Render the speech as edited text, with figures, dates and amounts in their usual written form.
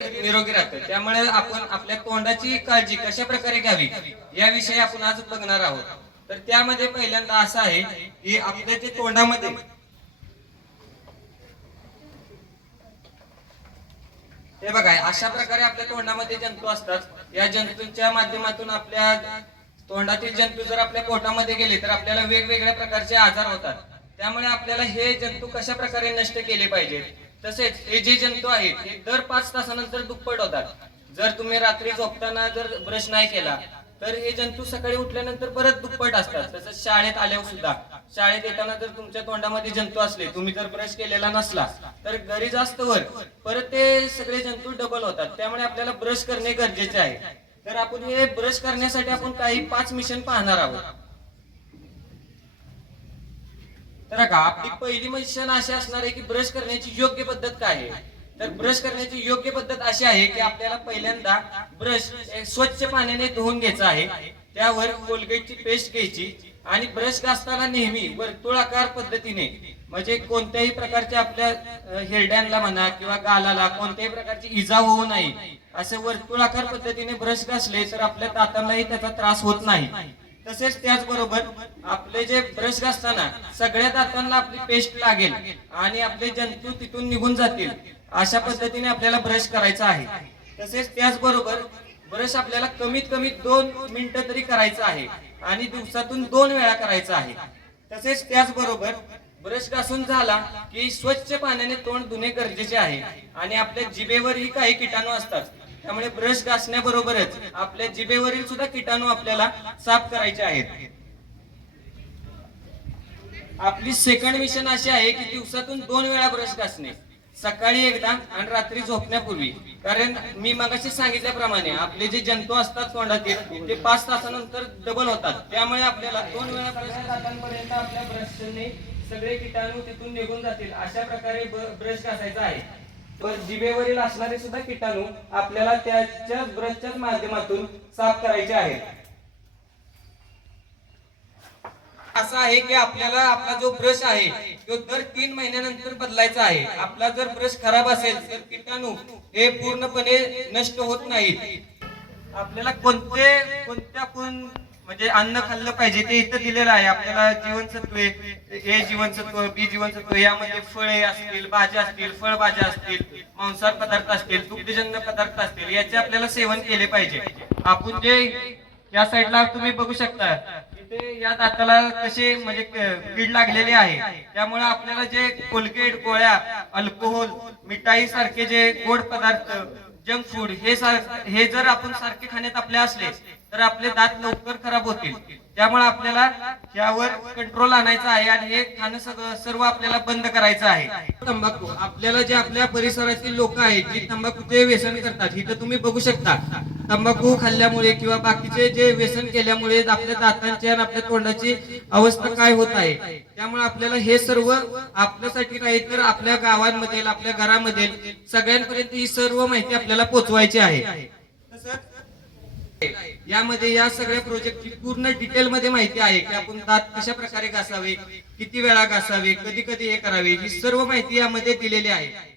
निरोगी राहतं. त्यामुळे आपण आपल्या तोंडाची काळजी कशा प्रकारे घ्यावी याविषयी आपण आज बघणार आहोत. तर त्यामध्ये पहिल्यांदा असं आहे की आपल्या जे तोंडामध्ये हे बघा, अशा प्रकारे आपल्या तोंडामध्ये जंतू असतात. या जंतूंच्या माध्यमातून आपल्या तोंडातील जंतू जर आपल्या पोटामध्ये गेले तर आपल्याला वेगवेगळ्या प्रकारचे आजार होतात. त्यामुळे आपल्याला हे जंतू कशा प्रकारे नष्ट केले पाहिजेत. तसेच हे जे जंतू आहेत हे दर 5 तासानंतर दुप्पट होतात. जर तुम्ही रात्री झोपताना जर ब्रश नाही केला तर हे जंतू सकाळी उठल्यानंतर परत दुप्पट असतात. तसंच शाळेत आल्यावर सुद्धा, शाळेत येताना जर तुमच्या तोंडामध्ये जंतू असले, तुम्ही जर ब्रश केलेला नसला तर घरी जास्त वर परत ते सगळे जंतू डबल होतात. त्यामुळे आपल्याला ब्रश करणे गरजेचे आहे. तर आपण हे ब्रश करण्यासाठी आपण काही 5 मिशन पाहणार आहोत. तर का आपली पहिली मिशन अशी असणार आहे की ब्रश करण्याची योग्य पद्धत काय आहे. तर ब्रश करण्याची योग्य पद्धत अशी आहे की आपल्याला पहिल्यांदा ब्रश स्वच्छ पाण्याने धुवून घ्यायचा आहे. त्यावर कोलगेटची पेस्ट घ्यायची आणि ब्रश घासताना नेहमी वर्तुळाकार पद्धतीने, म्हणजे कोणत्याही प्रकारच्या आपल्या हिरड्यांना म्हणा किंवा गालाला कोणत्याही प्रकारची इजा होऊ नये असं वर्तुळाकार पद्धतीने ब्रश घासले तर आपल्या दातांनाही त्याचा त्रास होत नाही. तसेच त्याचबरोबर आपले जे ब्रश घासताना सगळ्या दातांना आपली पेस्ट लागेल आणि आपले जंतू तिथून निघून जातील अशा पद्धतीने आपल्याला ब्रश करायचा आहे. तसेच त्याचबरोबर ब्रश आपल्याला कमीत कमी 2 मिनिटं तरी करायचा आहे आणि दिवसातून 2 वेळा करायचा आहे. तसेच त्याचबरोबर ब्रश घासून झाला की स्वच्छ पाण्याने तोंड धुणे गरजेचे आहे. आणि आपल्या जिभेवरही काही किटाणू असतात, त्यामुळे ब्रश घासण्याबरोबरच आपल्या जिभेवरील सुद्धा किटाणू आपल्याला साफ करायचे आहेत. आपली सेकंड मिशन अशी आहे की दिवसातून 2 वेळा ब्रश घासणे, सकाळी एकदा आणि रात्री झोपण्यापूर्वी. कारण मी मगाशी सांगितल्याप्रमाणे आपले जे जंतू असतात तोंडातील ते 5 तासानंतर डबल होतात. त्यामुळे आपल्याला 2 वेळा ब्रश घासण्यापर्यंत आपल्या ब्रशने सगळे किटाणू तिथून निघून जातील अशा प्रकारे ब्रश घासायचा आहे. तर जिभेवरील असणारे सुद्धा किटाणू आपल्याला त्याच्या ब्रशच्या माध्यमातून साफ करायचे आहेत. असं आहे की आपल्याला आपला जो ब्रश आहे तो दर 3 महिन्यानंतर बदलायचा आहे. आपला जर ब्रश खराब असेल तर किटाणू हे पूर्णपणे नष्ट होत नाहीत. आपल्याला कोणत्या म्हणजे अन्न खाल्लं पाहिजे ते इथं दिलेलं आहे. आपल्याला जीवनसत्वे, ए जीवनसत्व, बी जीवनसत्व, यामध्ये फळे असतील, भाज्या असतील, फळभाज्या असतील, मांसाहार पदार्थ असतील, दुग्धजन्य पदार्थ असतील, याचे आपल्याला सेवन केले पाहिजे. आपण जे या साईडला तुम्ही बघू शकता तिथे या दाताला कसे म्हणजे कीड लागलेली आहे. त्यामुळे आपल्याला जे कोलगेट, गोळ्या, अल्कोहोल, मिठाई सारखे जे गोड पदार्थ, जंक फूड हे जर आपण सारखे खाण्यात आपले असले तर आपले दात लवकर खराब होतील. त्यामुळे आपल्याला यावर कंट्रोल आणायचा आहे आणि हे खाणं सर्व आपल्याला बंद करायचं आहे. तंबाखू, आपल्याला जे आपल्या परिसरातील लोक आहेत जे तंबाखूचे व्यसन करतात, इथं तुम्ही बघू शकता तंबाखू खाल्ल्यामुळे किंवा बाकीचे जे व्यसन केल्यामुळे आपल्या दातांची आणि आपल्या तोंडाची अवस्था काय होत आहे. त्यामुळे आपल्याला हे सर्व आपल्यासाठी नाही तर आपल्या गावांमध्ये, आपल्या घरामध्ये सगळ्यांपर्यंत ही सर्व माहिती आपल्याला पोहोचवायची आहे. यामध्ये या सगळ्या प्रोजेक्टची पूर्ण डिटेल मध्ये माहिती आहे की आपण दात कशा प्रकारे घासावे, किती वेळा घासावे, कधी कधी हे करावे, ही सर्व माहिती यामध्ये दिलेली आहे.